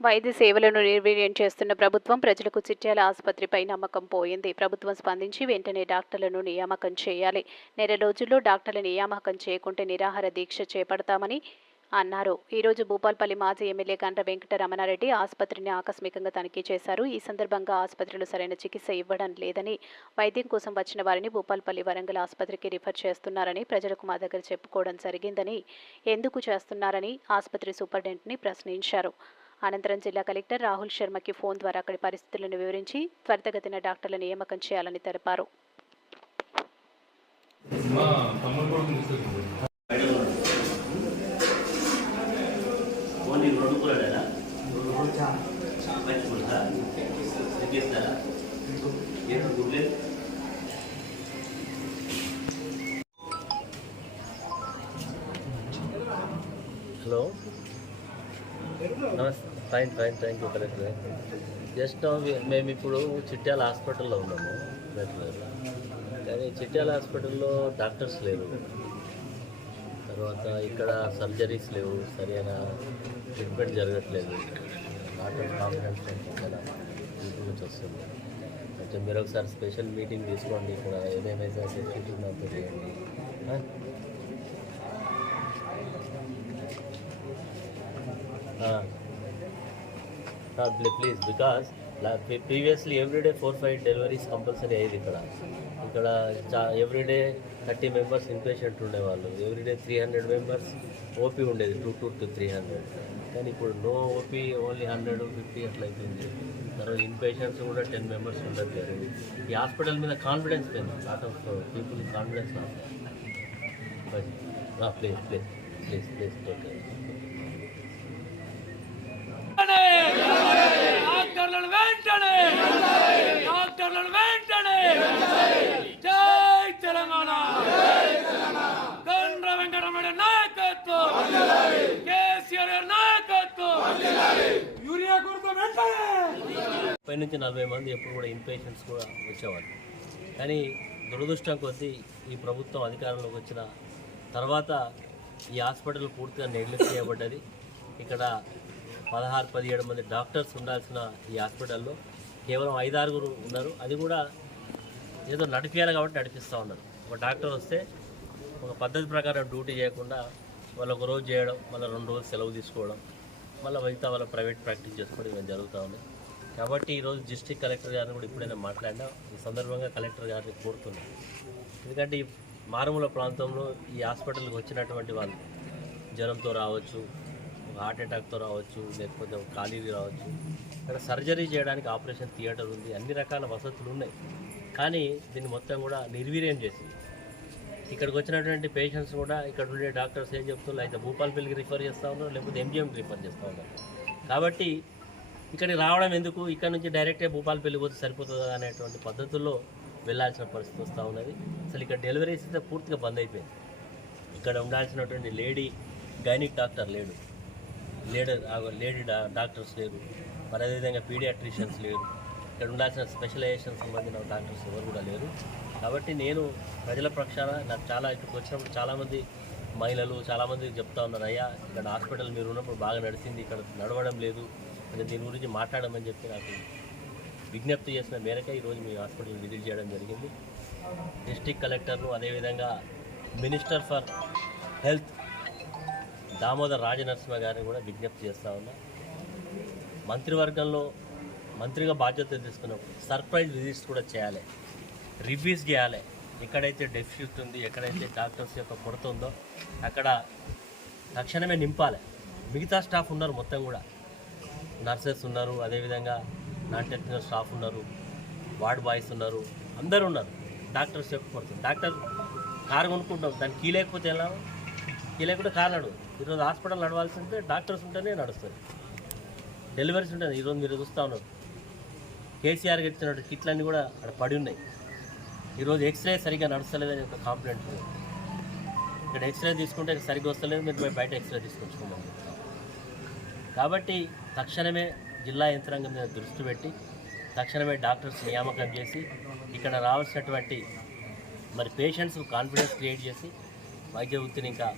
వైద్య సేవలను నిర్వీర్యం చేస్తున్న ప్రభుత్వం ప్రజలకు చిట్యాల ఆసుపత్రిపై నమ్మకం పోయింది. ప్రభుత్వం స్పందించి వెంటనే డాక్టర్లను నియామకం చేయాలి. నెల రోజుల్లో డాక్టర్ల నియామకం చేయకుంటే నిరాహార దీక్ష చేపడతామని అన్నారు. ఈరోజు భూపాల్పల్లి మాజీ ఎమ్మెల్యే గంట వెంకట రమణారెడ్డి ఆసుపత్రిని ఆకస్మికంగా తనిఖీ చేశారు. ఈ సందర్భంగా ఆసుపత్రిలో సరైన చికిత్స ఇవ్వడం లేదని వైద్యం కోసం వచ్చిన వారిని భూపాల్పల్లి వరంగల్ ఆసుపత్రికి రిఫర్ చేస్తున్నారని ప్రజలకు మా దగ్గర చెప్పుకోవడం జరిగిందని ఎందుకు చేస్తున్నారని ఆసుపత్రి సూపరింటెండెంట్ని ప్రశ్నించారు. అనంతరం జిల్లా కలెక్టర్ రాహుల్ శర్మకి ఫోన్ ద్వారా అక్కడి పరిస్థితులను వివరించి త్వరితగతిన డాక్టర్ల నియామకం చేయాలని తెలిపారు. హలో నమస్తే. Fine fine thank you collector just మేము ఇప్పుడు చిట్యాల హాస్పిటల్లో ఉన్నాము కలెక్టర్ కానీ చిట్యాల హాస్పిటల్లో డాక్టర్స్ లేరు. తర్వాత ఇక్కడ సర్జరీస్ లేవు సరైన ట్రీట్మెంట్ జరగట్లేదు. డాక్టర్ కాన్ఫిడెన్స్ నుంచి వస్తుంది కొంచెం మీరు ఒకసారి స్పెషల్ మీటింగ్ తీసుకోండి ఇక్కడ ఏమేమైతే ఫెసిలిటీ ఉందో తెలియండి. Please because previously everyday four five deliveries compulsory అయ్యేది ఇక్కడ. ఇక్కడ చా ఎవ్రీడే థర్టీ మెంబర్స్ ఇన్పేషెంట్ ఉండేవాళ్ళు. Everyday three hundred members OP ఉండేది two two to three hundred కానీ ఇప్పుడు no OP only hundred fifty అట్లా అయిపోయింది. తర్వాత ఇన్పేషెంట్స్ కూడా టెన్ మెంబర్స్ ఉండట్లేదు. ఈ హాస్పిటల్ మీద కాన్ఫిడెన్స్ పోయింది lot of people confidence please please please please okay care డాక్టర్లను వెంటనే డాక్టర్లను వెంటనే జై తెలంగాణ కండ్ర వెంకటరమణ నాయకత్వం కేసీఆర్ గారి నాయకత్వం యూరియా కొరత వెంటనే ముప్పై నుంచి నలభై మంది ఎప్పుడు కూడా ఇన్పేషెంట్స్ కూడా వచ్చేవాళ్ళు. కానీ దురదృష్టం కొద్దీ ఈ ప్రభుత్వం అధికారంలోకి వచ్చిన తర్వాత ఈ హాస్పిటల్ పూర్తిగా నెగ్లెక్ట్ చేయబడ్డది. ఇక్కడ పదహారు పదిహేడు మంది డాక్టర్స్ ఉండాల్సిన ఈ హాస్పిటల్లో కేవలం ఐదారుగురు ఉన్నారు. అది కూడా ఏదో నడిపించాలి కాబట్టి నడిపిస్తూ ఉన్నారు. ఒక డాక్టర్ వస్తే ఒక పద్ధతి ప్రకారం డ్యూటీ చేయకుండా వాళ్ళు ఒక రోజు చేయడం మళ్ళీ రెండు రోజులు సెలవు తీసుకోవడం మళ్ళీ మిగతా వాళ్ళ ప్రైవేట్ ప్రాక్టీస్ చేసుకోవడం ఇవన్నీ జరుగుతూ ఉన్నాయి. కాబట్టి ఈరోజు డిస్ట్రిక్ట్ కలెక్టర్ గారిని కూడా ఇప్పుడైనా మాట్లాడినా ఈ సందర్భంగా కలెక్టర్ గారిని కోరుతున్నాను ఎందుకంటే ఈ మారుమూల ప్రాంతంలో ఈ హాస్పిటల్కి వచ్చినటువంటి వాళ్ళు జ్వరంతో రావచ్చు హార్ట్ అటాక్తో రావచ్చు లేకపోతే ఒక ఖాళీ రావచ్చు. ఇక్కడ సర్జరీ చేయడానికి ఆపరేషన్ థియేటర్ ఉంది అన్ని రకాల వసతులు ఉన్నాయి. కానీ దీన్ని మొత్తం కూడా నిర్వీర్యం చేసింది. ఇక్కడికి వచ్చినటువంటి పేషెంట్స్ కూడా ఇక్కడ ఉండే డాక్టర్స్ ఏం చెప్తున్నారు అయితే భూపాలపల్లికి రిఫర్ చేస్తూ ఉన్నారు లేకపోతే ఎంజిఎంకి రిఫర్ చేస్తూ ఉన్నారు. కాబట్టి ఇక్కడికి రావడం ఎందుకు? ఇక్కడ నుంచి డైరెక్ట్గా భూపాలపల్లి పోతే సరిపోతుందా అనేటువంటి పద్ధతుల్లో వెళ్ళాల్సిన పరిస్థితి వస్తూ ఉన్నది. అసలు ఇక్కడ డెలివరీస్ అయితే పూర్తిగా బంద్ అయిపోయింది. ఇక్కడ ఉండాల్సినటువంటి లేడీ గైనిక్ డాక్టర్ లేడు. లేడర్ లేడీ డాక్టర్స్ లేరు. మరి అదేవిధంగా పీడియాట్రిషియన్స్ లేరు. ఇక్కడ ఉండాల్సిన స్పెషలైజేషన్ సంబంధించిన డాక్టర్స్ ఎవరు కూడా లేరు. కాబట్టి నేను ప్రజల పక్షాన నాకు చాలా ఇక్కడికి వచ్చినప్పుడు చాలామంది మహిళలు చాలామంది చెప్తా ఉన్నారు అయ్యా ఇక్కడ హాస్పిటల్ మీరు ఉన్నప్పుడు బాగా నడిచింది ఇక్కడ నడవడం లేదు అంటే దీని గురించి మాట్లాడమని చెప్పి నాకు విజ్ఞప్తి చేసిన మేరకే ఈరోజు మీ హాస్పిటల్ విజిట్ చేయడం జరిగింది. డిస్ట్రిక్ట్ కలెక్టర్ను అదేవిధంగా minister for health Damodar Rajanarasimha గారిని కూడా విజ్ఞప్తి చేస్తూ ఉన్నా. మంత్రివర్గంలో మంత్రిగా బాధ్యతలు తీసుకున్నప్పుడు సర్ప్రైజ్ విజిట్స్ కూడా చేయాలి. రివ్యూస్ చేయాలి. ఎక్కడైతే డెఫిషిట్ ఉంది ఎక్కడైతే డాక్టర్స్ యొక్క కొరత ఉందో అక్కడ తక్షణమే నింపాలి. మిగతా స్టాఫ్ ఉన్నారు మొత్తం కూడా. నర్సెస్ ఉన్నారు అదేవిధంగా నాన్ టెక్నికల్ స్టాఫ్ ఉన్నారు వార్డ్ బాయ్స్ ఉన్నారు అందరూ ఉన్నారు. డాక్టర్స్ యొక్క కొరత. డాక్టర్ కారు కొనుక్కుంటాం. దాన్ని కీ లేకపోతే ఎలా? కీ లేకుంటే కారు నడు ఈరోజు హాస్పిటల్ నడవాల్సిందే డాక్టర్స్ ఉంటేనే నడుస్తుంది. డెలివరీస్ ఉంటుంది ఈరోజు మీరు చూస్తూ ఉన్నారు. కేసీఆర్ ఇచ్చినటువంటి కిట్లన్నీ కూడా అక్కడ పడి ఉన్నాయి. ఈరోజు ఎక్స్రే సరిగ్గా నడుస్తలేదని ఒక కాంప్లైంట్ ఉంది. ఇక్కడ ఎక్స్రే తీసుకుంటే సరిగ్గా వస్తలేదు మీరు బయట ఎక్స్రే తీసుకొచ్చుకోమని కాబట్టి తక్షణమే జిల్లా యంత్రాంగం మీద దృష్టి పెట్టి తక్షణమే డాక్టర్స్ నియామకం చేసి ఇక్కడ రావాల్సినటువంటి మరి పేషెంట్స్ కాన్ఫిడెన్స్ క్రియేట్ చేసి వైద్య వృత్తిని ఇంకా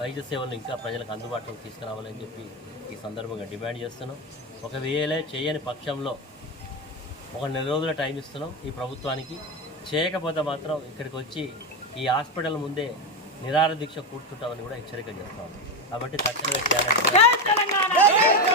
వైద్య సేవలను ఇంకా ప్రజలకు అందుబాటులోకి తీసుకురావాలని చెప్పి ఈ సందర్భంగా డిమాండ్ చేస్తున్నాం. ఒకవేళ చేయని పక్షంలో ఒక నెల రోజుల టైం ఇస్తున్నాం ఈ ప్రభుత్వానికి. చేయకపోతే మాత్రం ఇక్కడికి వచ్చి ఈ హాస్పిటల్ ముందే నిరారదీక్ష కూర్చుంటామని కూడా హెచ్చరిక చేస్తాం కాబట్టి తక్షణమే చేయాలంటే